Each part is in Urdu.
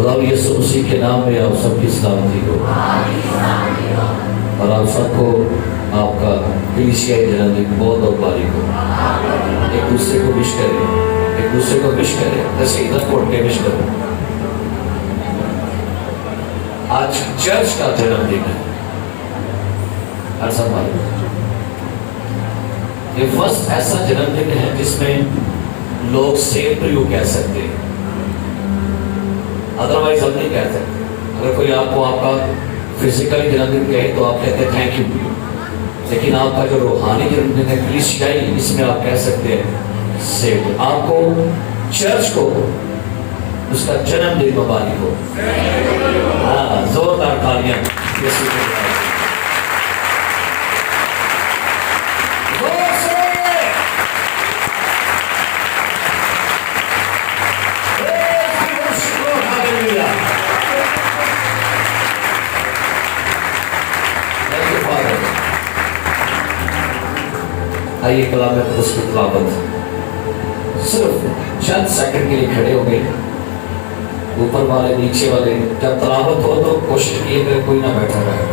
خدا یسوع مسیح کے نام میں آپ سب کی سلامتی ہو اور آپ سب کو آپ کا کلیسیائی جنم دن بہت بہت مبارک ہو۔ ایک دوسرے کو وش کریں، ایک دوسرے کو وش کریں، جیسے ادھر کو اٹھ کے وش کرو۔ آج چرچ کا جنم دن ہے، ہر سب معلوم۔ یہ فرسٹ ایسا جنم دن ہے جس میں لوگ سیم ٹو یو کہہ سکتے ہیں، ادروائز ہم نہیں کہہ سکتے۔ اگر کوئی آپ کو آپ کا فزیکلی جنم دن کہے تو آپ کہتے ہیں تھینک یو، لیکن آپ کا جو روحانی جنم دن ہے کلیسیائی، اس میں آپ کہہ سکتے ہیں سیم۔ آپ کو چرچ کو اس کا جنم دن مبارک ہو۔ ہاں، زوردار تالیاں یسوع کے لیے۔ آئیے کلام مقدس کی تلاوت صرف چند سیکنڈ کے لیے کھڑے ہو گئے، اوپر والے نیچے والے، جب تلاوت ہو تو کوشش کیے کہ کوئی نہ بیٹھا رہے۔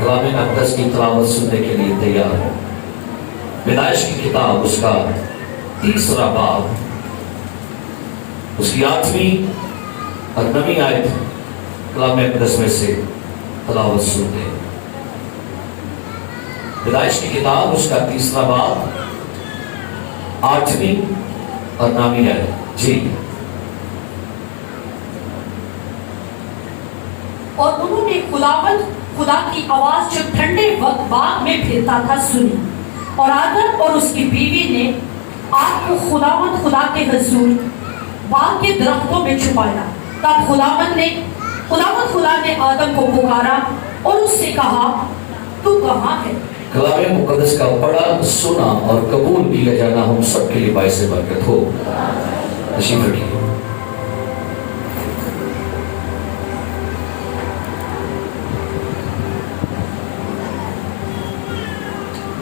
کلام مقدس کی تلاوت سننے کے لیے تیار ہے۔ پیدائش کی کتاب اس کا 3 باب، اس کی 8ویں اور 9ویں آیت کلام مقدس میں سے تلاوت سنتے ہیں۔ پیدائش کی کتاب اس کا 3 باب، 8ویں اور 9ویں آیت۔ جی۔ اور انہوں نے خدا کی آواز جو ٹھنڈے وقت باغ میں پھرتا تھا سنی، اور آدم اور اس کی بیوی نے آگ کو خدا کے حضور باغ کے درختوں میں چھپایا۔ تب خدا نے آدم کو پکارا اور اس سے کہا، تو کہاں ہے؟ کلام مقدس کا پڑھا، سنا اور قبول کیا جانا ہم سب کے لیے باعث برکت ہو۔ تشریف رکھیے۔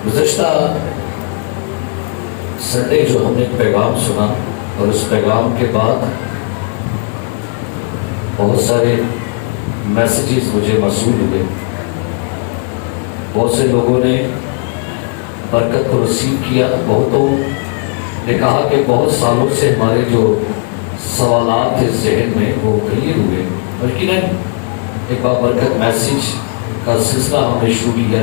گزشتہ سنڈے جو ہم نے پیغام سنا، اور اس پیغام کے بعد بہت سارے میسیجز مجھے موصول ہوئے۔ بہت سے لوگوں نے برکت کو رسیو کیا، بہتوں نے کہا کہ بہت سالوں سے ہمارے جو سوالات تھے ذہن میں وہ کلیئر ہوئے۔ یقیناً ایک بار برکت میسیج کا سلسلہ ہم نے شروع کیا۔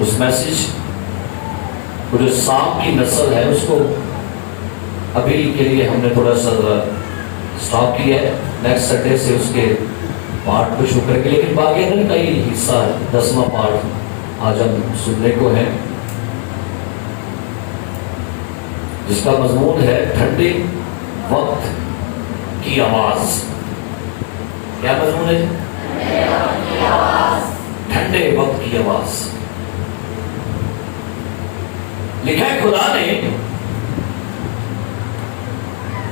اس میسیج کو جو سانپ کی نسل ہے اس کو ابھی کے لیے ہم نے تھوڑا سا اسٹاپ کیا ہے، نیکسٹ سنڈے سے اس کے پارٹ کو شروع کر کے، لیکن باقی دن کا ہی حصہ ہے، 10واں پارٹ آج ہم سننے کو ہے، جس کا مضمون ہے ٹھنڈے وقت کی آواز۔ کیا مضمون ہے؟ ٹھنڈے وقت کی آواز۔ لکھا ہے خدا نے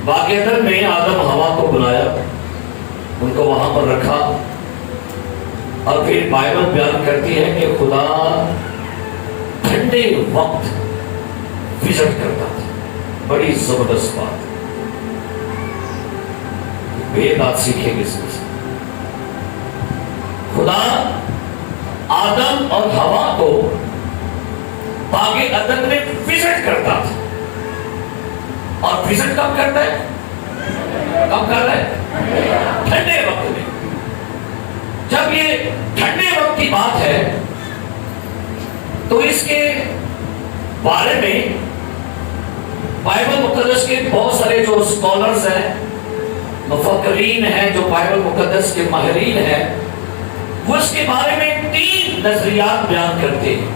باغ عدن میں آدم ہوا کو بلایا، ان کو وہاں پر رکھا، اور پھر بائبل بیان کرتی ہے کہ خدا ٹھنڈے وقت وزٹ کرتا تھا۔ بڑی زبردست بات، یہ بات سیکھیں گے اس میں سے۔ خدا آدم اور ہوا کو باغ عدن میں وزٹ کرتا تھا، اور وزٹ کب کرتا ہے؟ کب کر رہا ہے؟ ٹھنڈے وقت میں۔ جب یہ ٹھنڈے وقت کی بات ہے تو اس کے بارے میں بائبل مقدس کے بہت سارے جو اسکالرز ہیں، مفکرین ہیں، جو بائبل مقدس کے ماہرین ہیں، وہ اس کے بارے میں 3 نظریات بیان کرتے ہیں۔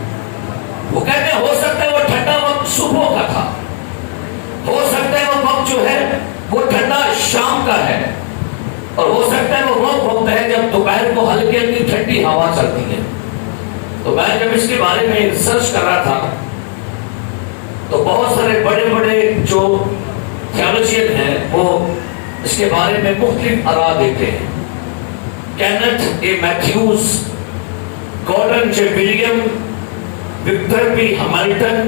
وہ کہتے ہیں ہو سکتا ہے وہ ٹھنڈا وقت صبح کا تھا، ہو سکتا ہے وہ وقت جو ہے وہ ٹھنڈا شام کا ہے، اور ہو سکتا ہے وہ وقت ہے جب دوپہر کو ہلکی ہلکی ٹھنڈی ہوا چلتی ہے۔ تو میں جب اس کے بارے میں ریسرچ کر رہا تھا تو بہت سارے بڑے بڑے جو تھیولوجین ہیں وہ اس کے بارے میں مختلف آراء دیتے ہیں۔ کینتھ اے میتھیوز، گارڈن جے ولیم، وکٹر پی ہیملٹن،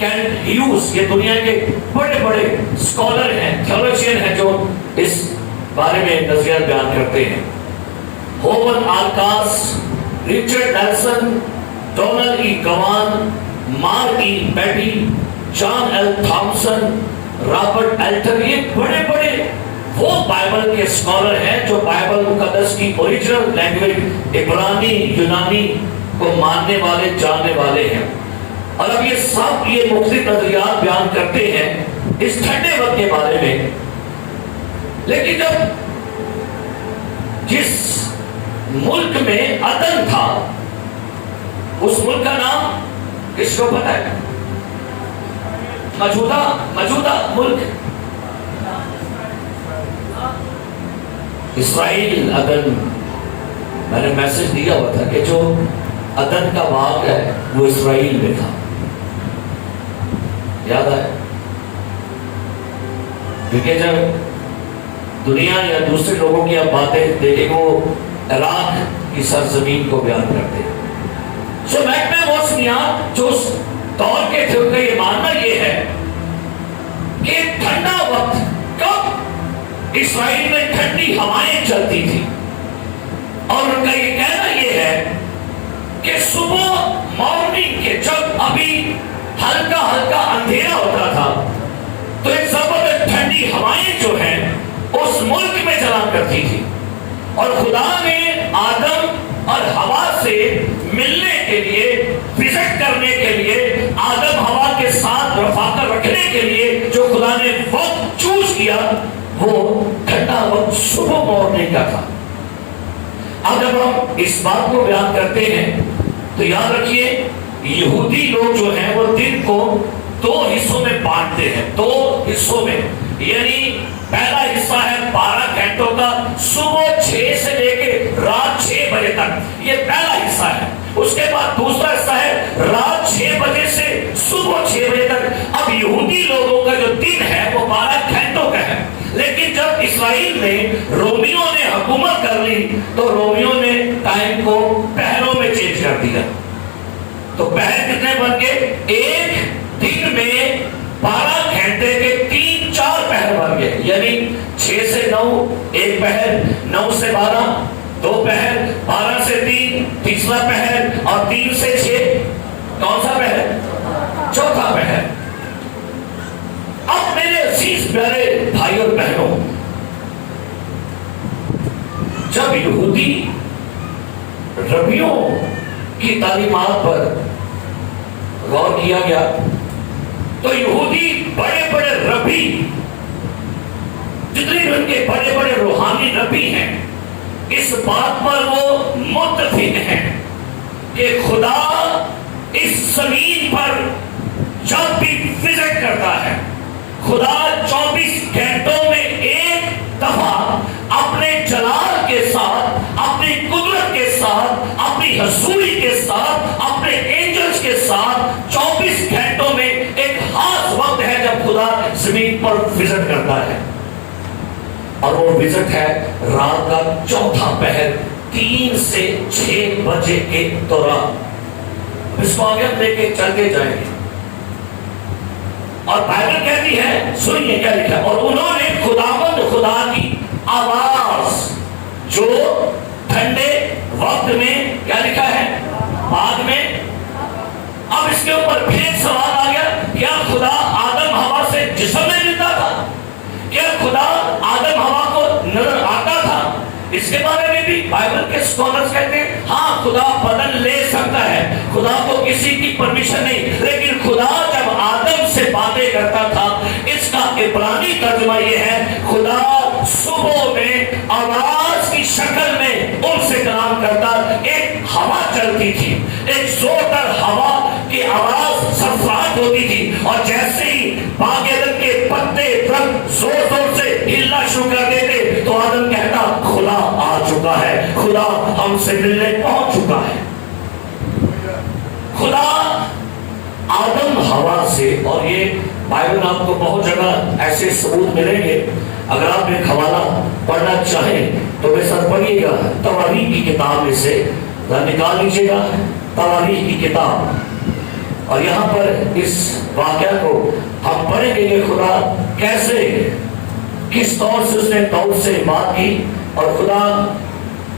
کینٹ ہیوز، یہ دنیا کے بڑے بڑے اسکالر ہیں، تھیولوجین ہیں، جو اس بارے میں نظریات بیان کرتے ہیں۔ ہوون آلکاس، رچرڈ نیلسن، ڈونلڈ ای گوان، مارک ای بیٹی، جان ایل تھامسن، رابرٹ ایلٹر، یہ بڑے بڑے وہ بائبل کے اسکالر ہیں جو بائبل مقدس کی اوریجنل لینگویج عبرانی یونانی کو ماننے والے، جاننے والے ہیں۔ اور اب یہ سب یہ مختلف نظریات بیان کرتے ہیں اس ٹھنڈے وقت کے بارے میں۔ لیکن جب جس ملک میں عدن تھا، اس ملک کا نام کس کو پتہ ہے؟ موجودہ ملک اسرائیل، عدن۔ میں نے میسج دیا ہوا تھا کہ جو عدن کا باغ ہے وہ اسرائیل میں تھا، یاد ہے؟ کیونکہ جب دنیا یا دوسرے لوگوں کی آپ باتیں دیکھیں وہ عراق کی سرزمین کو بیان کرتے ہیں۔ سو محکمہ موسمیات جو اس دور کے تھے ان کا یہ ماننا یہ ہے کہ ٹھنڈا وقت کب اسرائیل میں ٹھنڈی ہوائیں چلتی تھی، اور ان کا یہ کہنا یہ ہے کہ صبح مارننگ کے جب ابھی ہلکا ہلکا اندھیرا ہوتا تھا تو ایک زبردست ٹھنڈی ہوائیں جو ہیں اس ملک میں چلا کرتی تھی، اور خدا نے آدم اور ہوا سے ملنے کے لیے، وزٹ کرنے کے لیے، آدم ہوا کے ساتھ رفاقت رکھنے کے لیے جو خدا نے وقت چوز کیا وہ ٹھنڈا وقت صبح مارننگ کا تھا۔ اب جب ہم اس بات کو بیان کرتے ہیں تو یاد رکھیے یہودی لوگ جو ہیں وہ دن کو دو حصوں میں بانٹتے ہیں، دو حصوں میں، یعنی پہلا حصہ ہے 12 گھنٹوں کا، صبح 6 سے لے کے رات 6 بجے تک، یہ پہلا حصہ ہے۔ اس کے بعد دوسرا حصہ ہے رات 6 بجے سے صبح 6 بجے تک۔ اب یہودی لوگوں کا جو دن ہے وہ 12 گھنٹوں کا ہے، لیکن جب اسرائیل میں رومیوں نے حکومت کر لی تو رومیوں نے ٹائم کو پہروں میں چینج کر دیا۔ تو پہر کتنے بن گئے؟ ایک دن میں 12 گھنٹے کے 3-4 پہر بن گئے، یعنی 6 سے 9 ایک پہر، 9 سے 12 2 پہر، 12 سے 3 تیسرا پہر، اور 3 سے 6 کون سا پہر؟ چوتھا پہر۔ اب میرے عزیز پیارے بھائی اور بہنوں، جب یہودی ربیوں کی تعلیمات پر غور کیا گیا تو یہودی بڑے بڑے ربی، جتنے بھی ان کے بڑے بڑے روحانی ربی ہیں، اس بات پر وہ متفق ہیں کہ خدا اس زمین پر جب بھی وزٹ کرتا ہے، خدا 24 گھنٹوں میں ایک دفعہ اپنے جلال کے ساتھ، اپنی قدرت کے ساتھ، اپنی حضوری کے ساتھ، اپنے اینجلز کے ساتھ 24 گھنٹوں میں ایک خاص وقت ہے جب خدا زمین پر وزٹ کرتا ہے، اور وہ وزٹ ہے رات کا چوتھا پہر 3 سے 6 بجے کے دوران۔ اس کو آگے ہم لے کے چلتے جائیں گے، اور بائبل کہتی ہے، سنیے کیا لکھا ہے، اور انہوں نے خداوند خدا کی آواز جو ٹھنڈے وقت میں کیا لکھا ہے بعد میں۔ اب اس کے اوپر پھر ایک سوال آ گیا، کیا خدا آدم ہوا سے جسم میں ملتا تھا؟ کیا خدا آدم ہوا کو نظر آتا تھا؟ اس کے بارے میں بھی بائبل کے سکولرز کہتے ہیں ہاں خدا بدن لے سکتا ہے، خدا کو کسی کی پرمیشن نہیں، لیکن خدا جب آدم سے باتیں کرتا تھا، اس کا عبرانی ترجمہ یہ ہے خدا صبح میں آواز کی شکل میں ان سے کلام کرتا، ایک ہوا چلتی تھی، ایک زوردار ہوا کی آواز سرسراہٹ ہوتی تھی، اور جیسے ہی باغ عدن کے پتے درخت زور زور سے ہلنا شروع کر دیتے تو آدم کہتا خدا آ چکا ہے، خدا ہم سے ملنے پہنچ چکا ہے۔ خدا آدم ہوا سے، اور یہ بائبل آپ کو بہت جگہ ایسے ثبوت ملیں گے، اگر آپ ایک حوالہ پڑھنا چاہیں تو بے سر پڑھیے گا، تواریخ کی کتاب میں سے نکال لیجیے گا، تواریخ کی کتاب اور یہاں پر اس واقعہ کو ہم پڑھیں گے کہ خدا کیسے کس طور سے اس نے داؤد سے بات کی اور خدا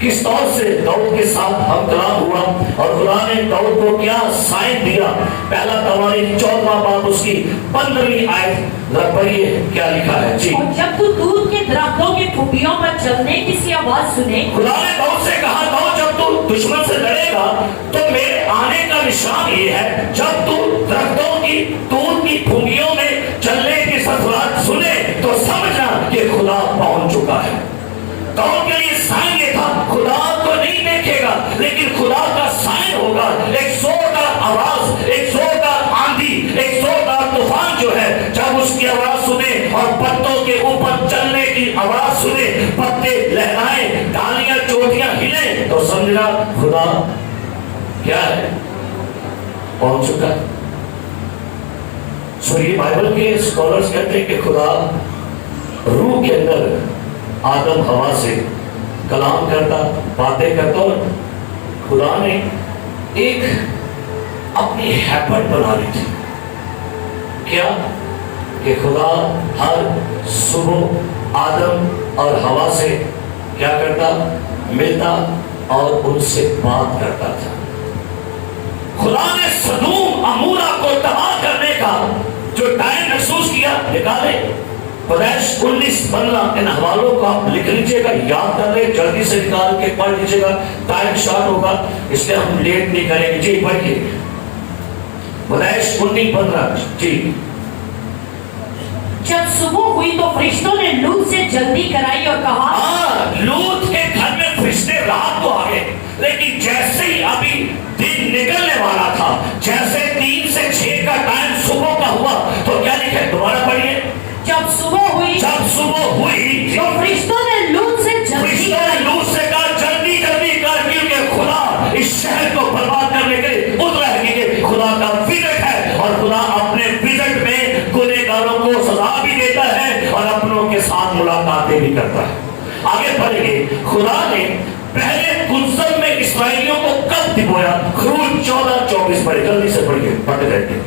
کس طور سے داؤد کے ساتھ ہم کلام ہوا اور خدا نے داؤد کو کیا سائن دیا. پہلا تواریخ 14واں باب اس کی 15ویں آیت پڑھیے کیا لکھا ہے. جی. اور جب تو دودھ کے درختوں کی پھوپھیوں پر چلنے کی سی آواز سنے. خدا نے داؤد سے کہا داؤد جب تو دشمن سے لڑے گا تو میرے آنے کا نشان یہ ہے جب تو درختوں کی دودھ کی پھوپھیوں میں چلنے کی سفرات سنے تو سمجھنا کہ خدا پہنچ چکا ہے. داؤد کے لیے سائن یہ تھا خدا تو نہیں دیکھے گا لیکن خدا کا سائن ہوگا. ایک زوردار آواز, ایک زوردار آندھی, ایک زوردار طوفان جو ہے جب اس کی آواز سنے اور پتوں کے اوپر چلنے کی آواز سنے, پتے لہرائیں, ڈالیاں چوٹیاں ہلیں تو سمجھنا خدا کیا ہے, پہنچ چکا. سوری بائبل کے اسکالرز کہتے ہیں کہ خدا روح کے اندر آدم ہوا سے کلام کرتا, باتیں کرتا اور خدا نے ایک اپنی ہیبٹ بنا لی تھی. کیا کہ خدا ہر صبح آدم اور ہوا سے کیا کرتا, ملتا اور ان سے بات کرتا تھا. خدا نے سدوم عمورہ کو تباہ کرنے کا جو ٹائم محسوس کیا, نکالے پیدائش 19:15 ان حوالوں کو آپ لکھ لیجئے گا, یاد کر لیں, جلدی سے نکال کے پڑھ لیجئے گا, ٹائم شارٹ ہوگا اس لیے ہم لیٹ نہیں کریں گے. جی پڑھیے پیدائش 19:15. جی. جب صبح ہوئی تو فرشتوں نے لوط سے جلدی کرائی اور کہا, لوط کے گھر میں فرشتے رات کو آ گئے لیکن جیسے ہی ابھی دن نکلنے والا تھا, جیسے 3 سے 6 کا ٹائم صبح کا ہوا تو کیا لکھے, دوبارہ پڑھیے. جب صبح ہوئی تو فرشتوں نے لوط سے کہا جلدی جلدی کر, کیونکہ خدا اس شہر کو برباد کرنے کے لیے اترا ہے, کیونکہ خدا کا وزٹ ہے اور خدا اپنے وزٹ میں گنہگاروں کو سزا بھی دیتا ہے اور اپنوں کے ساتھ ملاقاتیں بھی کرتا ہے. آگے پڑھیں گے. خدا نے پہلے گلزم میں اسرائیلیوں کو کب دبویا, خروج 14:24 پڑھے, جلدی سے پڑھیے, پڑھتے رہتے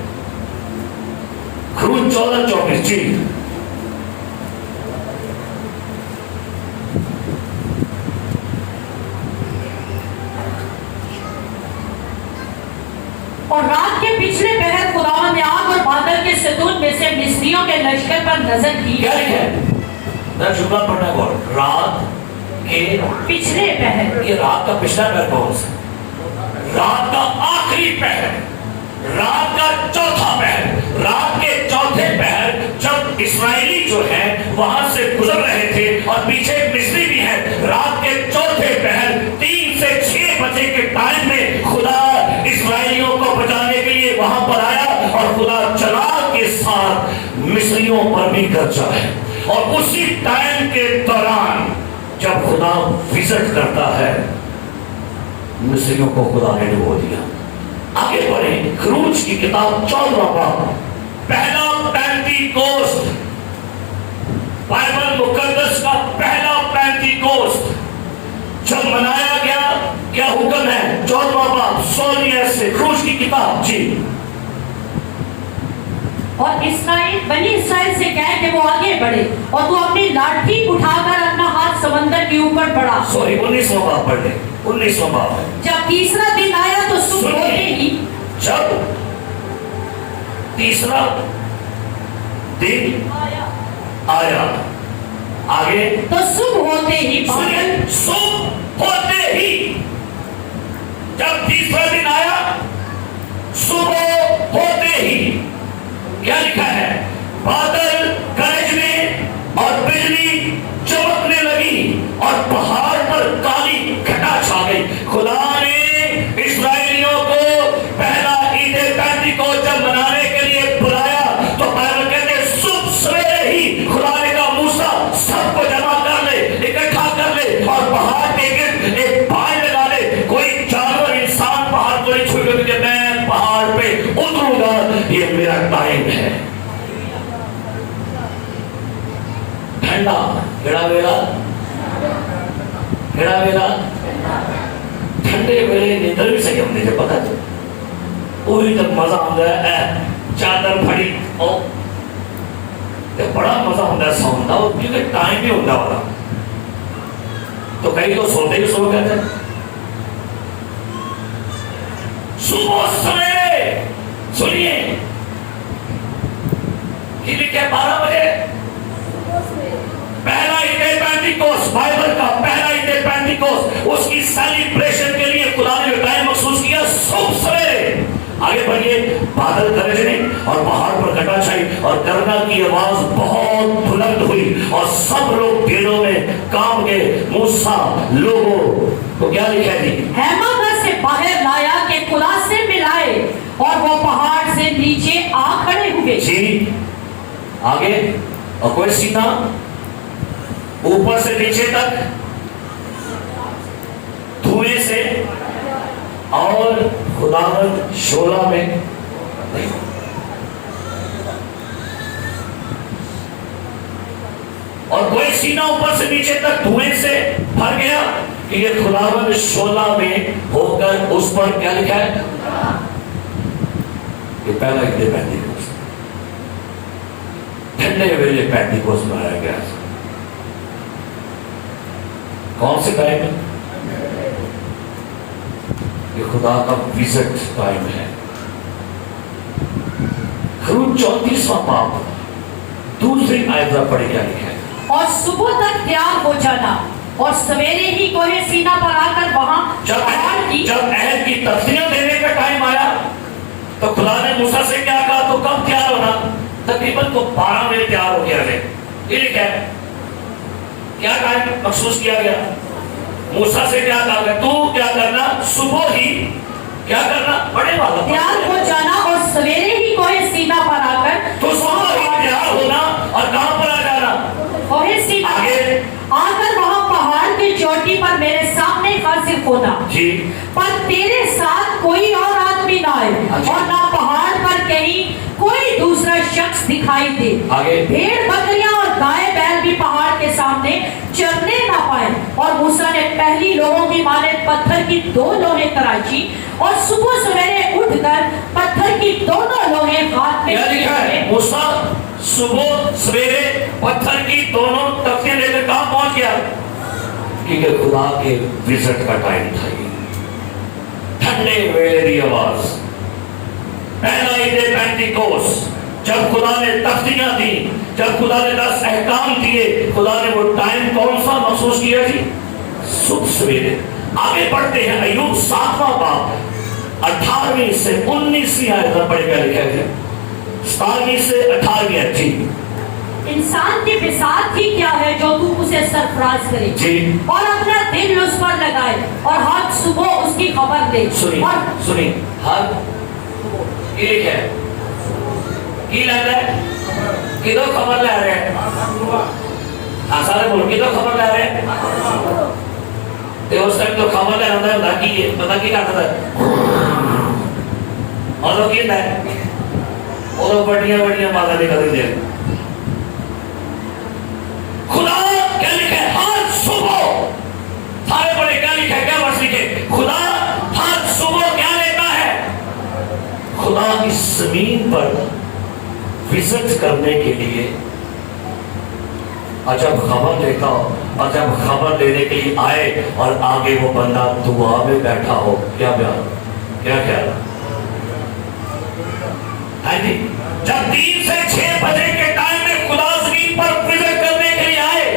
خروج 14:24. جی. اور رات کے پچھلے پہر خدا نے آگ اور بادل کے ستون میں سے مصریوں کے لشکر پر نظر کی. کیا لکھا ہے, شکر پڑھنا ہے, رات کے پچھلے پہر. یہ رات کا پچھلا پہر کون سا, رات کا آخری پہر, رات کا چوتھا پہر. رات کے چوتھے پہر جب اسرائیلی جو ہے وہاں سے گزر رہے تھے اور پیچھے مصری بھی ہے, رات کے چوتھے پہر 3 سے 6 بجے کے ٹائم میں خدا اسرائیلیوں کو بچانے کے لیے وہاں پر آیا اور خدا چراغ کے ساتھ مصریوں پر بھی گرجا ہے. اور اسی ٹائم کے دوران جب خدا وزٹ کرتا ہے مصریوں کو خدا نے ڈبو دیا. آگے پڑھیں خروج کی کتاب 14واں باب, پہلا پینتی کوسٹ, بائبل مقدس کا پہلا پینتی کوسٹ جب منایا گیا, کیا حکم ہے, 14واں باب 16 سے خروج کی کتاب. جی. اور بنی اسرائیل سے کہے کہ وہ آگے بڑھے اور تو اپنی لاٹھی اٹھا کر اپنا ہاتھ سمندر کے اوپر بڑھا. 19واں باب پڑھ لیں, 19واں باب. جب تیسرا دن آیا تو صبح ہوتے ہی, جب تیسرا دن آیا, آگے تو صبح ہوتے ہی بادل, صبح ہوتے ہی, جب تیسرا دن آیا صبح ہوتے ہی کیا لکھا ہے, بادل گرجنے اور بجلی چمکنے لگی اور پہاڑ پر کالی گھٹا چھا گئی. خدا نے اسرائیلیوں کو پہلا عید پینتی کو جب منانے کے لیے بلایا تو بائبل کہتے ہیں صبح سویرے ہی خدا نے کہا موسیٰ سب کو جمع کر لے, اکٹھا کر لے اور پہاڑ کے گرد ایک پائے لگا لے, کوئی جانور انسان پہاڑ کو نہیں چھوڑے گا کہ میں پہاڑ پہ اتروں گا, یہ میرا ٹائم ہے. ٹھنڈا کیڑا ویلا, کیڑا ویلا, ٹھنڈے ویلے نیندر بھی صحیح ہم نے جو پتا پوری تک مزہ آتا ہے چادر پھڑی بڑا مزہ ہوتا ہے سونے کا کیونکہ ٹائم بھی ہوتا والا تو کئی تو سوتے ہی سو کہتے ہیں صبح سویرے سنیے کہ لکھے 12 بجے پہلا عید پینٹیکوس بائبل کا پہلا عید پینٹیکوس اس کی سیلیبریشن کے لیے خدا نے جو ٹائم مخصوص کیا صبح سویرے آگے بڑھیے بادل گرجنے اور پہاڑ پر گٹا چھائی اور گرنا کی آواز بہت بلند ہوئی اور سب لوگ دلوں میں کام گئے موسیٰ لوگوں تو کیا لکھا جی خیمہ گھر سے باہر لایا کہ خدا سے ملائے اور وہ پہاڑ سے نیچے آ کھڑے ہوئے جی آگے اور کوئی سینہ اوپر سے نیچے تک دھوئے سے اور خداوند شعلہ میں نہیں اور کوئی سینہ اوپر سے نیچے تک دھوئے سے بھر گیا کہ یہ خداوند شعلہ میں ہو کر اس پر کیا لکھا ہے یہ پہلا عید پینٹیکوس ٹھنڈے ویلے پینٹیکوس منایا گیا کون سے ٹائم ہے یہ خدا کا وزٹ ٹائم ہے خروج 34واں باب دوسری آیت پڑھی کیا لکھا ہے اور صبح تک تیار ہو جانا اور سویرے ہی کوہ سینا پر آ کر وہاں جب عہد کی تفصیلیں دینے کا ٹائم آیا تو خدا نے موسیٰ سے کیا کہا تو کب تیار ہونا تقریباً تو 12 بجے تیار ہو گیا ہے یہ لکھا ہے کیا ٹائم مخصوص کیا گیا موسیٰ سے کیا کہا گیا تو کیا کرنا صبح ہی کیا کرنا بڑے والا تیار ہو جانا اور سویرے ہی کوہ سینا پر آ کر تو صبح ہی تیار ہونا اور کہاں پر آ جانا کوہ سینا آ کر وہاں پہاڑ کی چوٹی پر میرے سامنے حاضر ہونا جی پر تیرے ساتھ کوئی اور آدمی نہ آئے اور نہ پہاڑ پر کہیں کوئی دوسرا شخص دکھائی دے بھیڑ بکریاں اور گائے بیل بھی پہاڑ کے سامنے چرنے نہ پائے اور موسیٰ نے پہلی لوگوں کی مانند پتھر کی 2 لوہیں تراشی اور صبح سویرے اٹھ کر پتھر کی دونوں لوہیں ہاتھ میں لیے موسیٰ صبح سویرے پتھر کی دونوں تختیں لے کر کہاں پہنچ گیا کیونکہ خدا کے وزٹ کا ٹائم تھا ٹھنڈے ویلے دی آواز پہلا عید پینٹیکوس جب خدا نے تختیاں دی جب خدا نے 10 احکام دیے خدا نے وہ ٹائم کون سا محسوس کیا جی صبح سویرے آگے بڑھتے ہیں ایوب 7واں باب 18ویں سے 19ویں آیت پڑھ کر لکھا ہے 17ویں سے 18ویں جی انسان کی بساط ہی کیا ہے جو تو اسے سرفراز کرے جی اور اپنا دل اس پر لگائے اور ہر صبح اس کی خبر دے سنی ہر یہ ہے کی لگ رہا ہے کدھر خبر لے رہے ہیں سارے بول کدھر خبر لے رہے ہیں اس ٹائم تو خبر لے رہا ہوتا ہے پتا کی کرتا تھا اور وہ کہتا ہے وہ بڑیاں بڑیاں باتیں نکل دے خدا کیا لکھے ہر صبح سارے بڑے کیا لکھے کیا ورس لکھے خدا ہر صبح کیا لیتا ہے خدا اس زمین پر وزٹ کرنے کے لیے اور جب خبر دیتا ہو اور جب خبر دینے کے لیے آئے اور آگے وہ بندہ دعا میں بیٹھا ہو کیا بیان کیا خیال ہے جی جب 3 سے 6 بجے کے ٹائم میں خدا زمین پر وزٹ کرنے کے لیے آئے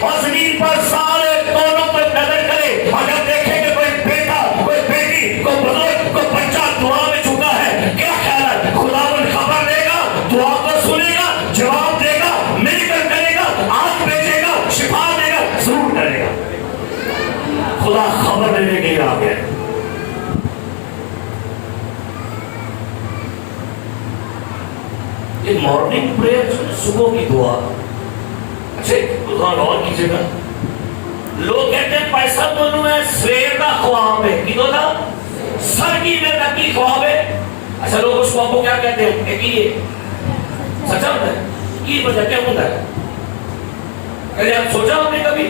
اور زمین پر سارے دونوں پر نظر کرے اور جب دیکھیں کہ کوئی بیٹا کوئی بیٹی کوئی بزرگ کوئی بچہ دعا میں چکا ہے کیا خیال ہے خدا ان خبر دے گا دعا کو سنے گا جواب دے گا میڈیکل کرے گا آنکھ بھیجے گا شفا دے گا ضرور کرے گا خدا خبر دینے کے لیے آ گیا یہ مارننگ پریئر صبح کی دعا اچھا غور کیجیے گا لوگ کہتے ہیں پیسہ دونوں ہے سویر کا خواب ہے کدھر تھا سر کی میں نکی خواب ہے اچھا لوگ اس خواب کو کیا کہتے ہیں کہ یہ سچا ہوتا ہے کی وجہ کیا ہوتا ہے کہ آپ سوچا ہم نے کبھی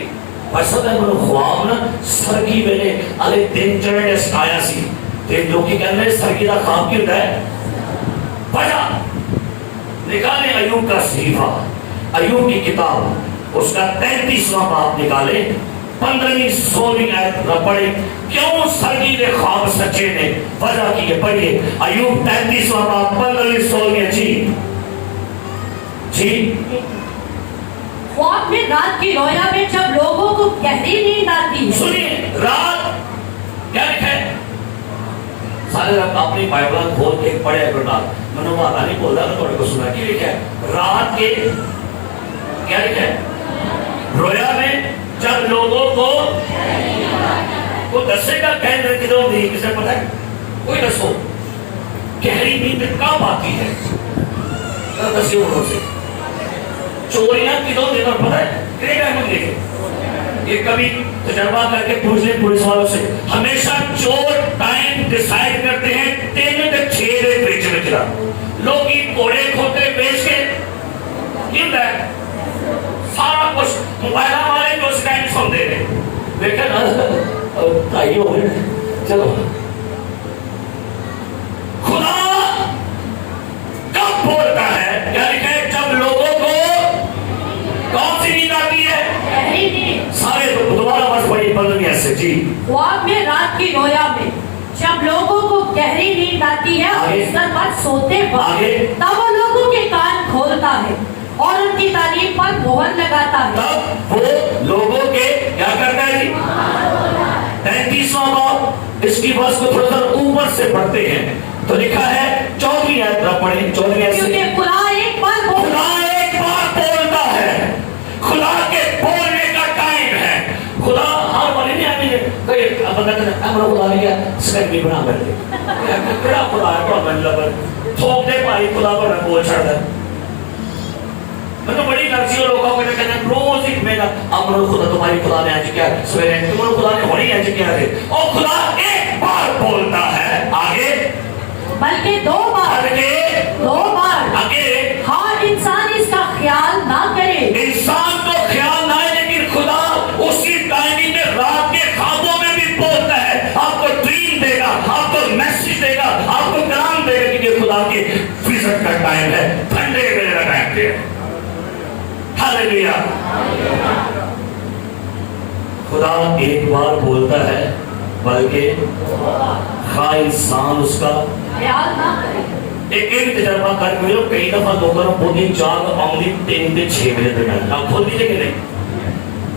پیسہ دے خواب نا سر کی میں نے اگلے دن چڑھے آیا سی تے لوکی کہنے سرگی دا خواب کی ہوتا ہے وجہ نکالے ایوب کا صحیفہ ایوب کی کتاب اس کا 33واں باب نکالے 15ویں 16ویں آیت پڑھے کیوں سرگی دے خواب سچے نے وجہ کی یہ پڑھیے ایوب 33واں باب 15ویں 16ویں جی خواب میں رات کی رویا میں جب لوگوں کو گہری نیند آتی ہے سنیے رات کیا لکھا ہے سارے اپنی بائبل کھول کے پڑھے کرنا منو ماتا نہیں بولتا میں تھوڑے کو سنا کی لکھا ہے رات کے کیا لکھا ہے رویا میں جب لوگوں کو دسے گا کہنے کدھر نہیں کسے پتہ ہے کوئی دسو گہری نیند کب آتی ہے دسی انہوں سے چوریاں کدھر دینا پتہ ہے کرے گا ہم دیکھیں یہ کبھی تجربہ کر کے پوچھ لیں پولیس والوں سے ہمیشہ چور ٹائم ڈیسائیڈ کرتے ہیں 3 سے 6 دن بیچ میں چلا لوگ کی کوڑے کھوتے بیچ کے کیوں ہے سارا کچھ موبائل والے جو اسٹینڈ سن دے رہے دیکھیں نا تائی ہو گئے چلو خدا کب بولتا ہے کیا لکھا ہے جب لوگوں کو کون سی نیند آتی ہے گہری نیند سارے دوبارہ بس بڑی بندنی ایسے جی خواب میں رات کی رویا میں جب لوگوں کو گہری نیند آتی ہے اور بستر پر سوتے وقت تب وہ لوگوں کے کان کھولتا ہے اور ان کی تعلیم پر مہر لگاتا ہے تب وہ لوگوں کے کیا کرتا ہے جی 33واں باب اس کی بس کو تھوڑا سا اوپر سے پڑھتے ہیں تو لکھا ہے 14ویں آیت پڑھیں 14ویں آیت سے کیونکہ خدا ایک بار بولتا ہے خدا کے بولنے کا ٹائم ہے خدا ہر والی نہیں آنی ہے کہ بندہ کہتا ہے امرو خدا نے کیا سکر بھی بنا کر دے کیا خدا ہے تو بن لبر تھوک دے پائی خدا پر بول چھڑ دے میں تو بڑی نرسی اور لوگوں کے کہتے ہیں روز ایک میں امرو خدا تمہاری خدا نے آج کیا سویرے تمہارا خدا نے ہوئی آج کیا ہے اور خدا ایک بار بولتا ہے آگے بلکہ 2 بار آگے ہاں انسان اس کا خیال نہ کرے انسان تو خیال نہ ہے لیکن خدا اسی ٹائمنگ میں رات کے خوابوں میں بھی بولتا ہے آپ کو ڈریم دے گا آپ کو میسج دے گا آپ کو کلام دے گا کہ خدا کی وزٹ کا ٹائم ہے ٹھنڈے ویلے کا ٹائم ہے ہاللیلویا خدا ایک بار بولتا ہے بلکہ خواہ انسان اس کا خیال نہ کرے ایک تجربہ کر کے لوگ کئی دفعہ دوپہر بودی جاگ آؤں 3 سے 6 بجے تک آپ کھول دیجئے کہ نہیں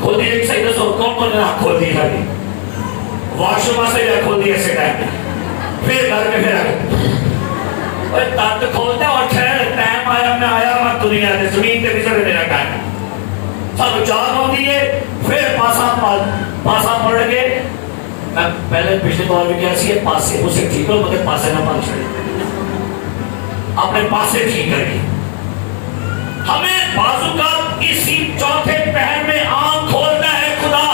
کھول دیجئے کہ صحیح دسو کون آپ کھول دیجئے گا واش روم سے بھی کھول دیجئے ایسے ٹائم پھر گھر میں پھر تات کھولتے اور ٹائم آیا میں آیا میں دنیا دے زمین تے بزر میرا ٹائم سب جاگ ہوتی ہے پھر پاسا پڑھ کے میں پہلے پچھلے بار بھی کیا سی ہے پاسے اسے ٹھیک کرو مگر پاسے نہ پان چھڑے اپنے پاسے ٹھیک کریں ہمیں بازو کا اسی چوتھے پہر میں آنکھ کھولتا ہے خدا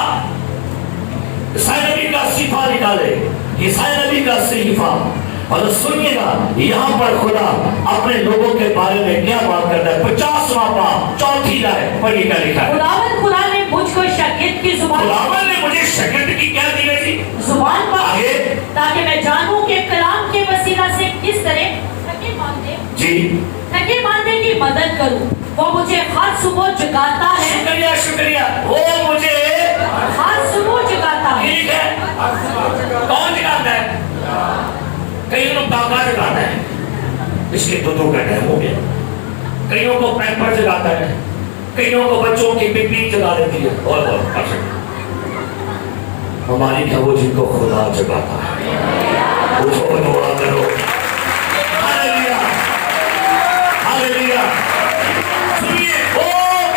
عیسائی نبی کا صحیفہ نکالے عیسائی نبی کا صحیفہ اور سنیے گا یہاں پر خدا اپنے لوگوں کے بارے میں کیا بات کرتا ہے 50واں باب 4تھی آیت پڑھیے کیا لکھا ہے خدا نے مجھ کو شاگرد کی زبان خداوند نے مجھے شاگرد کی کیا دی ہے جی زبان پر آگے تاکہ میں جانوں کہ کلام کے وسیلہ سے کس طرح تھکے ماندے کی مدد کروں وہ مجھے ہر صبح جگاتا ہے شکریہ وہ مجھے ہر صبح جگاتا ہے ٹھیک ہے کون جگاتا ہے کئی لوگ دادا جگاتا ہے اس کے 2 کا ٹائم ہو گیا کئیوں کو پیمپر جگاتا ہے کئیوں کو بچوں کی پکنک جگا دیتی ہے اور ہماری کیا وہ جن کو خدا جگاتا ہے اٹھو دعا کرو ہاللیلویا ہاللیلویا سنیے وہ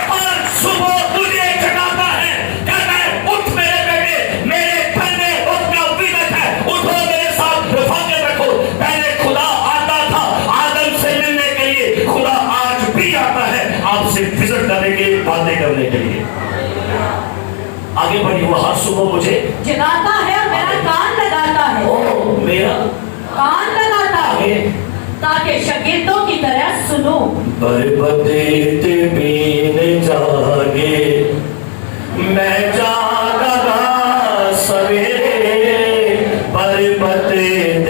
پر صبح تجھے جگاتا ہے کہتا ہے اٹھ میرے بیٹے میرے پہلے اٹھ کا ویلت ہے اٹھو میرے ساتھ رفاقت رکھو پہلے خدا آتا تھا آدم سے ملنے کے لیے خدا آج بھی آتا ہے آپ سے وزٹ کرنے کے لیے باتیں کرنے کے لیے آگے بڑھی وہ ہر صبح مجھے جگاتا ہے اور میرا کان لگاتا ہے میرا کان لگاتا ہے تاکہ شاگردوں کی طرح سنو بربدیت بین جاگے میں جاگا سویرے بربدیت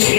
6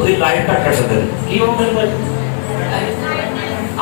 ਉਹਦੀ ਲਾਈਟ ਘੱਟ ਕਰ ਸਕਦੇ ਨੇ ਕੀ ਹੋਊਗਾ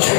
6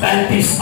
35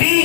3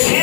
6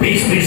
20-20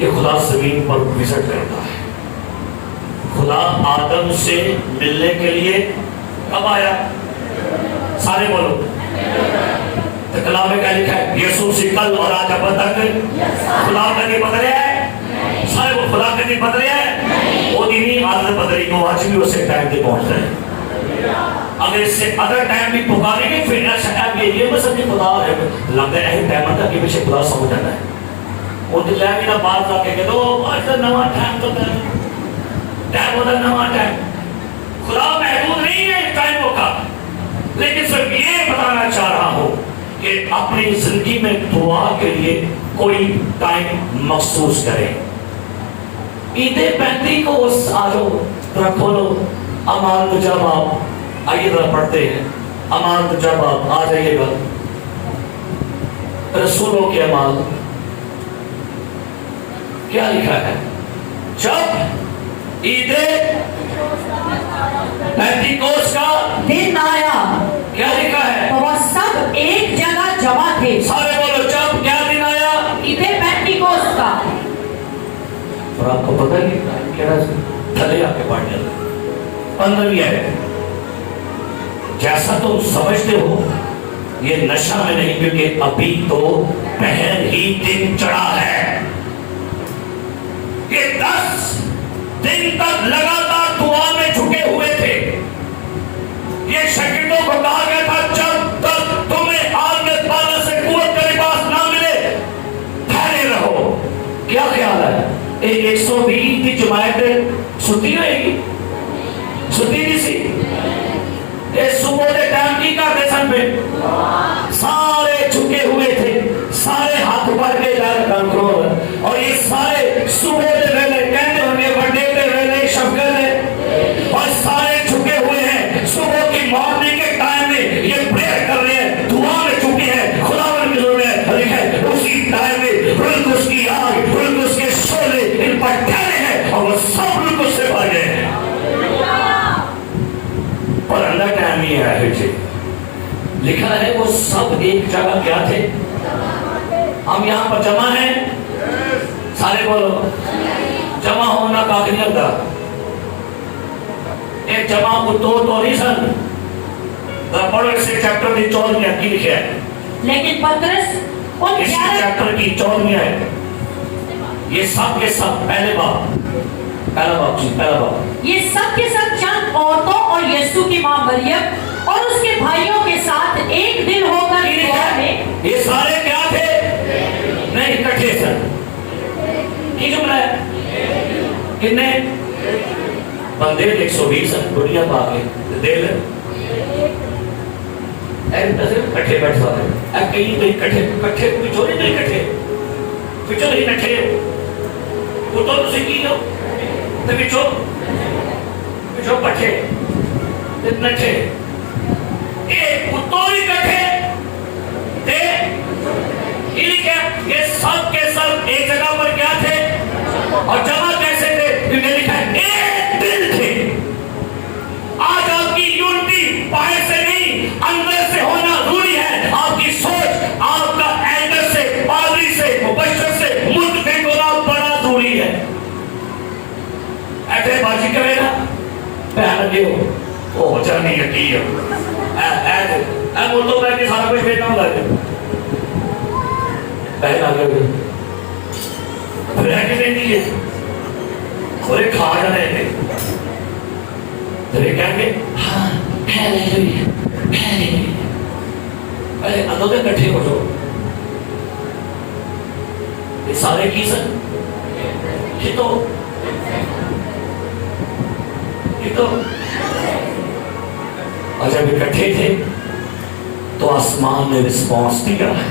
کہ خدا زمین پر وزٹ کرتا ہے. خدا آدم سے ملنے کے لیے کب آیا؟ سارے بولو. تو کلام میں کیا لکھا ہے؟ یسوع سے کل اور آج اب تک خدا کا نہیں بدلے ہے. سارے وہ خدا کا نہیں بدلے ہے. وہ دینی عادت بدلی کو آج بھی اسے ٹائم پہ پہنچ رہے ہیں. اگر اس سے ادر ٹائم بھی پکاریں گے پھر ایسا ٹائم یہ بس اپنی خدا لگتا ہے ایسے ٹائم آتا ہے کہ پیچھے خدا سمجھ جاتا ہے. وہ دل ہے میرا بات لا کے کہ دو آج کا نواں ٹائم تو ٹائم ہوتا نواں ٹائم. خدا محدود نہیں ہے ٹائموں کا، لیکن صرف یہ بتانا چاہ رہا ہوں کہ اپنی زندگی میں دعا کے لیے کوئی ٹائم مخصوص کریں. عید پینتی کو آجو ذرا کھولو اعمال مجابات، آئیے ذرا پڑھتے ہیں اعمال مجابات. آ جائیے گا رسولوں کے اعمال. کیا لکھا ہے؟ جب عید پینتیکوس کا دن آیا، کیا لکھا ہے؟ تو وہ سب ایک جگہ جمع تھے. سارے بولو جب کیا دن آیا؟ عید پینتیکوس کا. اور آپ کو پتہ نہیں کیا تھلے آ کے پڑھ جاتا 15ویں ہے. جیسا تم سمجھتے ہو یہ نشہ میں نہیں، کیونکہ ابھی تو پہل ہی دن چڑھا ہے. یہ 10 دن تک لگاتار دعا میں جھکے ہوئے تھے. یہ شاگردوں کو کہا گیا تھا جب تک تمہیں آدمی تعالیٰ سے قوت کا لباس نہ ملے ٹھہرے رہو. کیا خیال ہے 120 کی جماعت ستی رہے گی؟ ستی نہیں سی. یہ صبح کے ٹائم کی کرتے سن پہ سارے جھکے ہوئے تھے، سارے ہاتھ پڑھ کے جا کنٹرول. اور یہ سارے صبح کے ویلے کہتے ہوئے بڑے کے ویلے شفقت ہے، اور سارے جھکے ہوئے ہیں. صبح کی مارننگ کے ٹائم میں یہ پریئر کر رہے ہیں، دعا میں جھکے ہیں. خداوند کی ضرورت ہے لکھے اسی ٹائم میں رلک اس کی آگ، رلک اس کے شعلے ان پر ٹھہرے ہیں اور وہ سب رلک اس سے بھاگے ہیں. اور اللہ ٹائم ہی ہے لکھا ہے وہ سب ایک جگہ کیا تھے. ہم یہاں پر جمع ہیں. سارے بولو جمع ہونا کافی نہیں لگتا. ایک جمع کو تو نہیں سن. پڑھو اس چیپٹر کی 14ویں کی لکھا ہے. لیکن پترس ان اس چیپٹر کی 14ویں ہے. یہ سب کے سب پہلا باب یہ سب کے سب چند عورتوں اور یسوع کی ماں مریم اور اس کے بھائیوں کے ساتھ ایک دن ہو کر دعا میں. یہ سارے کیا تھے؟ نہیں اکٹھے سن. کی جملہ ہے کتنے بندے؟ 120 دنیا پا کے دل کٹھے بیٹھ سکتے. کہیں کٹھے کٹھے پچھوڑے نہیں کٹھے پچھو نہیں کٹھے وہ تو تسی کی جو تے پچھو پچھو کٹھے نٹھے ایک کتوں ہی کٹھے تے یہ سب کے سب ایک جگہ پر کیا تھے اور جمع کیسے تھے؟ کیونکہ لکھا ہے ایک دل تھے. آج آپ کی یونٹی باہر سے نہیں اندر سے ہونا ضروری ہے. آپ کی سوچ آپ کا اینڈر سے پادری سے مبشر سے متفق ہونا بڑا ضروری ہے. ایسے بازی کرے گا پہن لگے ہو وہ جانی یقین ہے بولو میں کہ سارا کچھ بیٹا ہوں لگے پہن آگے ہوئے پھر ہے کہ نہیں دیئے کھولے کھا جانے ہیں پھر یہ کہیں گے ہاں پہلے اندھو دے کٹھے ہو جو یہ سارے کی سن کتو اور جب اکٹھے تھے تو آسمان نے رسپانس دیا ہے.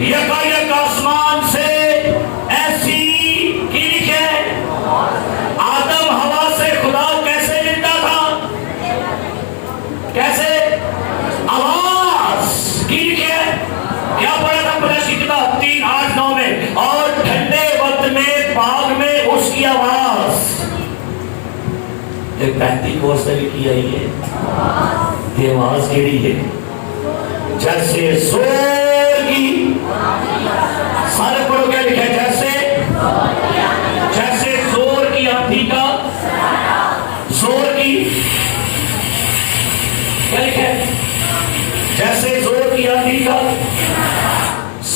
یک آسمان سے ایسی کی لکھے آدم ہوا سے خدا کیسے ملتا تھا؟ کیسے؟ آواز کی لکھے کیا پڑھا تھا پڑھا کی کتاب 3:8-9 میں اور ٹھنڈے وقت میں باغ میں اس کی آواز. ایک پینتیکوس نے لکھی آئی ہے کہ آواز کیڑی ہے جیسے زور کی. سارے پڑھو کیا لکھا ہے؟ جیسے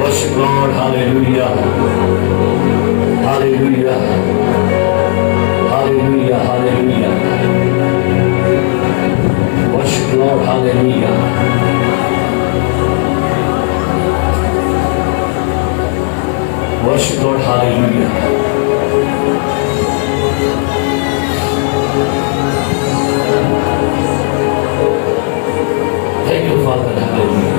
Worship Lord, hallelujah, hallelujah, hallelujah, hallelujah. Worship Lord, hallelujah. Worship Lord, hallelujah. Thank you, Father, hallelujah.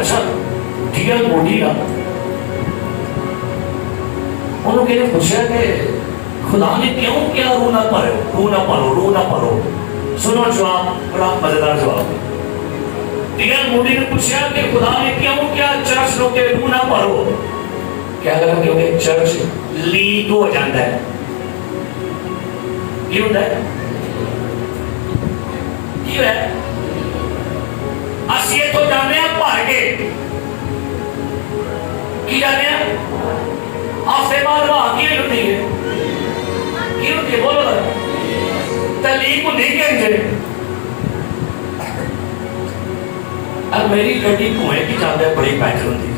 اچھا ڈیئر موڈی نا انہوں نے پوچھا کہ خدا نے کیوں کیا رو نہ پڑھو. سنو جواب, بڑا مزیدار جواب. ڈیئر موڈی نے پوچھا کہ خدا نے کیوں کیا چرچ لوگ کے رو نہ پڑھو. کیا لگا کیونکہ چرچ لیگ ہو جاتا ہے. کیوں ہوتا ہے؟ کیوں ہے؟ اسی تو جانے ہیں پڑھ کے. کی جانے ہیں؟ آفتے بعد وہاں کی ہوتی ہے. کی ہوتی ہے بولو گا تلیگ کو نہیں کہیں گے. اب میری گھڑی کنویں کی جاندہ ہے بڑی پینچر ہوتی ہے.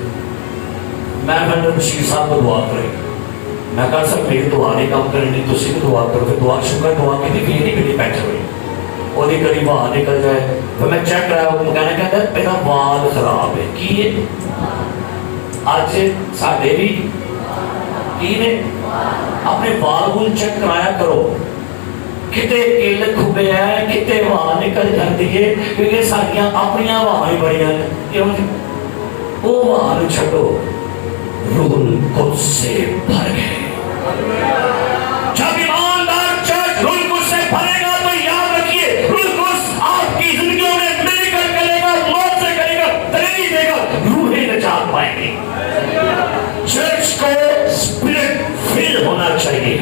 میں بندر بشیر صاحب کو دعا کریں. میں کہا سب میری دعا نہیں کام کرنی, تسی کو دعا کرو. پھر دعا شکر دعا کی تھی پھر نہیں میری پینچر ہوئی. وہ دی قریب وہاں نکل جائے. پھر میں چیک رہا ہوں مکانے کہتا ہے میرا وال خراب ہے. کی ہے؟ آج ساڑھے بھی کی نے اپنے وال وول چیک کرایا کرو. کتے کل کھبے ہیں, کتے وہاں نکل جاتی ہے, کیونکہ ساڑھیاں اپنیاں وہاں ہی بڑی ہیں. وہ وہاں چھڑو روح القدس سے بھر گئے. جب ایماندار چرچ روح القدس سے بھرے گا تو یاد رکھیے روح القدس آپ کی زندگیوں میں میریکل کرے گا, موت سے کرے گا, ترقی دے گا, روحیں نجات پائیں گی. چرچ کو اسپرٹ فل ہونا چاہیے.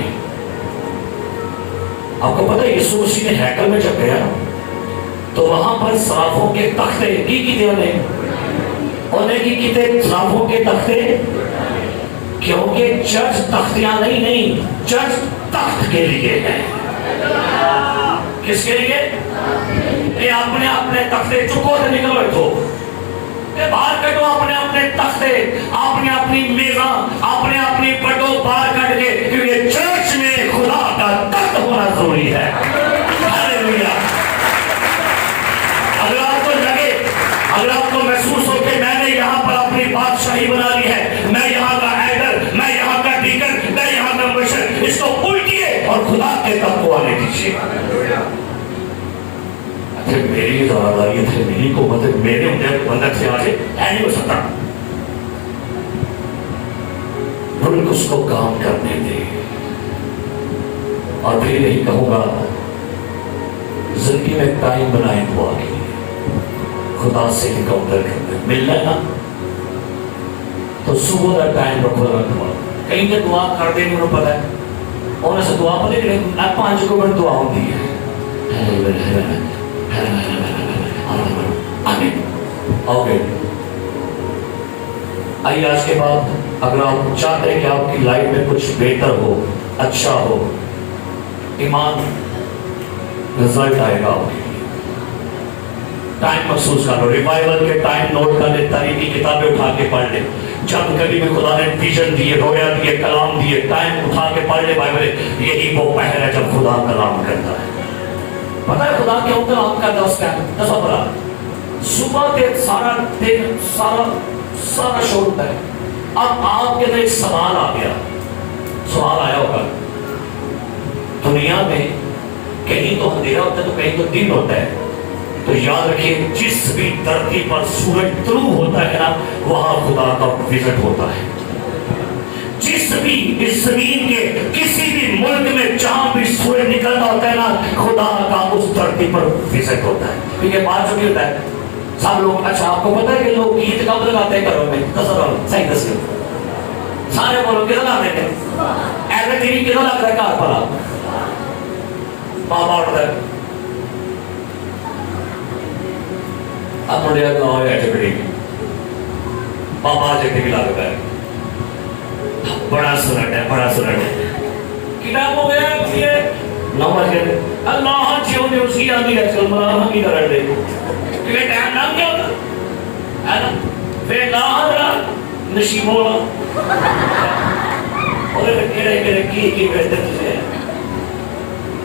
آپ کو پتہ ہے یسوع مسیح نے ہیکل میں جب گیا تو وہاں پر صرافوں کے تختے کی تھے انہیں کی تھے صرافوں کے تختے, کیونکہ چرچ تختیاں نہیں, چرچ تخت کے لیے ہے. کس کے لیے؟ یہ اپنے تختے چکو سے نکل بیٹھو, باہر کٹو اپنے تختے, اپنی میزاں, اپنی پٹو باہر کٹ کے, کیونکہ چرچ میں خدا کا تخت ہونا ضروری ہے. ہاللیلویا. اگر آپ کو لگے, اگر آپ کو محسوس ہو کہ میں نے یہاں پر اپنی بادشاہی بنا لی ہے, میں یہاں کا ایڈر, میں یہاں کا ڈیکن, میں یہاں کا مشر, اس کو الٹیے اور خدا کے تخت کو آنے دیجیے. میری ذمہ داری ہے, میری قوت ہے, میرے بندر سے آج نہیں ہو سکتا. ملک اس کو کام کرنے دے. اور پھر یہی کہوں گا زندگی میں ٹائم بنائیں دعا کے لیے, خدا سے انکاؤنٹر کرنے ملنا ہے نا تو صبح کا ٹائم رکھو دعا. کہیں کہ دعا کر دیں انہوں پتہ ہے انہوں سے دعا پتہ ہے 5 منٹ دعا ہوتی ہے. اوکے آئیے آج کے بعد اگر آپ چاہتے ہیں کہ آپ کی لائف میں کچھ بہتر ہو, اچھا ہو, ایمان رزلٹ آئے گا آپ کے لیے. ٹائم محسوس کرو, ریوائیول کے ٹائم نوٹ کر لیں, تاریخ کی کتابیں اٹھا کے پڑھ لیں. جب کبھی میں خدا نے ویژن دیے, رویا دیے, کلام دیے, ٹائم اٹھا کے پڑھ لیں بائبل. یہی وہ پہر ہے جب خدا کلام کرتا ہے. پتہ ہے خدا کیوں کلام کرتا ہے اس ٹائم؟ دسو بڑا صبح کے سارا دن سارا شور ہوتا ہے. اب آپ کے اندر ایک سوال آ گیا, سوال آیا ہوگا دنیا میں کہیں تو اندھیرا ہوتا ہے تو کہیں تو دن ہوتا ہے. تو یاد رکھیے جس بھی دھرتی پر سورج طلوع ہوتا ہے نا وہاں خدا کا وزٹ ہوتا ہے. جس بھی اس زمین کے کسی بھی ملک میں جہاں بھی سورج نکلتا ہوتا ہے نا خدا کا اس دھرتی پر وزٹ ہوتا ہے. کیونکہ بات جو بھی ہوتا ہے سب لوگ, اچھا آپ کو پتا ہے کہ لوگ عید کب لگاتے ہیں گھروں میں؟ صحیح دسو سارے بولو کدھر لاتے ہیں؟ ایسے ٹی وی کدھر لگتا ہے گھر پر؟ بابا اٹھتا ہے اب مڑے گاؤں ہے چکڑی بابا جگہ بھی لگتا ہے. بڑا سنٹ ہے, بڑا سنٹ ہے. کتاب ہو گیا یہ 9 بج گئے. اللہ جیوں نے اس کی آدھی ہے چل مراہا کی طرح دے کیونکہ ٹائم نام کیا ہوتا ہے نا. پھر لاہر نشیب ہونا اور کیڑے کی بیٹھتے تجھے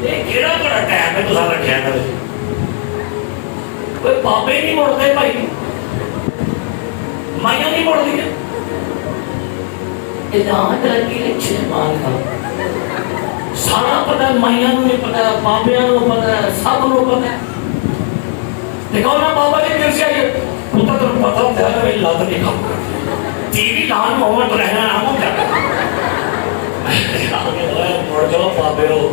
یہ کیڑا بڑا ٹائم ہے تو سارا کیا کر کوئی پاپے نہیں مڑتے بھائی, مائیاں نہیں مڑ دیا. سارا پتا مائیاں نہیں پتا, پاپیاں پتا, سب لوگ پتا. دیکھو نا بابا جی پھر سے آئیے کتا تو پتا ہوتا ہے میری لات نہیں کام کرتی ٹی وی لان محمد تو رہنا نام ہو کیا مڑ جاؤ پاپے رو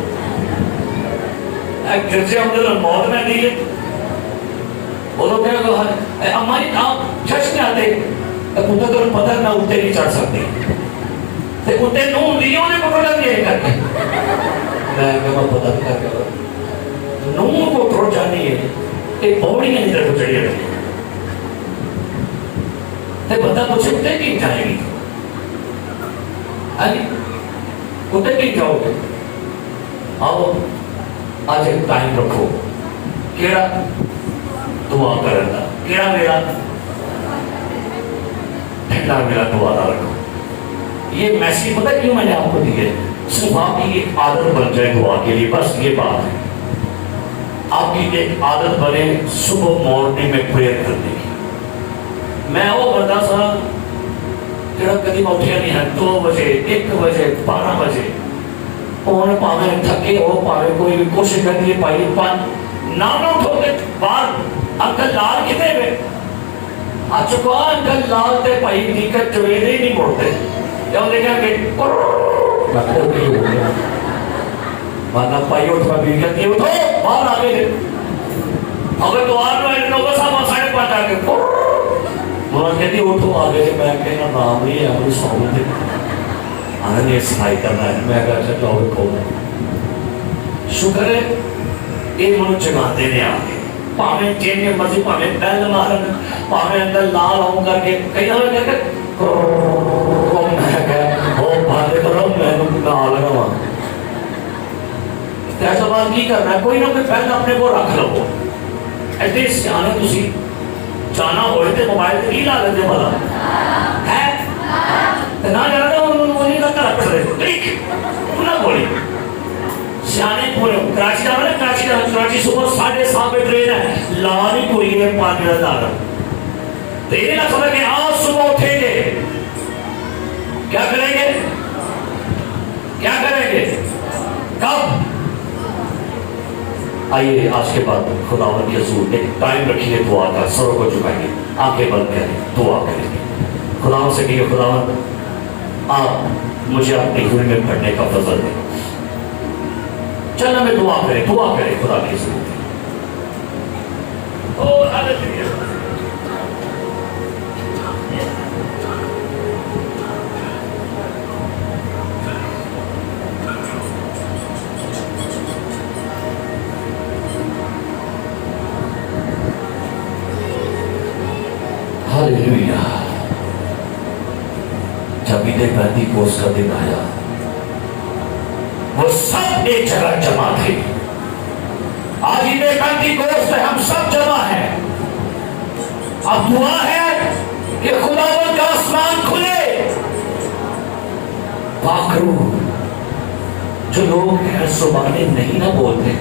گھر سے ہم نے موت میں دی ہے وہ لوگ کیا کہا ہے ہماری آپ چھش میں آتے کتا تو پتہ نہ اٹھتے نہیں چڑھ سکتے تے اٹھتے نوں دیئے انہیں پکڑا دیا کر کے میں کہا پتہ نہیں کر کے نوں کو ٹھوڑ جانی ہے کہ بوڑی ہیں ادھر کو چڑھے رہے تے بندہ مجھے اٹھتے نہیں جائے گی آگے اٹھتے نہیں جاؤ گے آؤ آج ایک ٹائم رکھو کیڑا دعا کرنا کیڑا میرا ٹھنڈا میرا دعا نہ رکھو یہ میسیج پتہ کیوں میں نے آپ کو دی ہے صرف آپ کی ایک عادت بن جائے دعا کے لیے بس یہ بات ہے آپ کی ایک عادت بنے صبح مارننگ میں پریئر کرنے کی میں وہ بندہ سا جڑا کدی اٹھیا نہیں ہے 2 بجے 1 بجے 12 بجے انہیں پاوے تھکے ہو پاوے کوئی بھی کوشش کر دیے پائی نہ اٹھو کے باہر انکل لال کتے ہوئے آ چکا انکل لال تے پائی دیکھ چویدے ہی نہیں موڑتے جب دیکھا کہ مانا پائی اٹھا بھی کہتی اٹھو باہر آگے دے اگر دوار میں لوگوں صاحب ساڑھے 5 آگے مولانا کہتی اٹھو آگے سے میں کہنا نام نہیں ہے ہمیں سہولت ہے آنند یہ سنائی کرنا ہے میں کہا چاہتا ہوں کھول شکر ہے یہ منو جگہ دینے آگے پاہمیں چینی مرضی پاہمیں بیل مارن پاہمیں اندر لال ہوں کر کے کئی ہمیں کہتے میں کہا وہ بھاتے کرو میں نہ آلگا وہاں ایسا بات کی کرنا ہے کوئی نہ کوئی پہلے اپنے کو رکھ لو ایسے سیانے تسی جانا ہوئے تھے موبائل تے نہیں لا لیتے بھلا ہے نہ جانا تھا وہ نہیں کرتا رکھ رہے ٹھیک تو نہ بولی سیانے پورے کراچی جانا ہے کراچی صبح 7:30 پہ ٹرین ہے لانی کوئی ہے 5 منٹ آ رہا تو یہ نہ سمجھ کہ آج صبح اٹھیں گے کیا کریں گے کیا کریں گے کب آئیے آج کے بعد خداوند کے حضور ایک ٹائم رکھیے دعا کا سروں کو جھکائیں گے آنکھیں بند کریں دعا کریں گے خداوند سے کہیے خداوند آپ مجھے اپنی حضور میں پڑھنے کا فضل دیں چلنا میں دعا کریں خدا کی حضور اور ہاللیلویا ہاللیلویا جب عید پینتیکوست کا دن آیا وہ سب ایک جگہ جمع تھے آج عید پینتیکوست ہے ہم سب جمع ہیں اب دعا ہے کہ خداوند کا آسمان کھلے پاک روح جو لوگ ہیں زبانیں نہیں نہ بولتے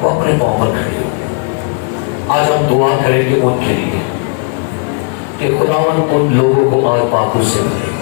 وہ اپنے پاؤں پر کھڑے ہو آج ہم دعا کریں گے ان کے لیے کہ خداوند ان لوگوں کو آج پاک روح سے بھرے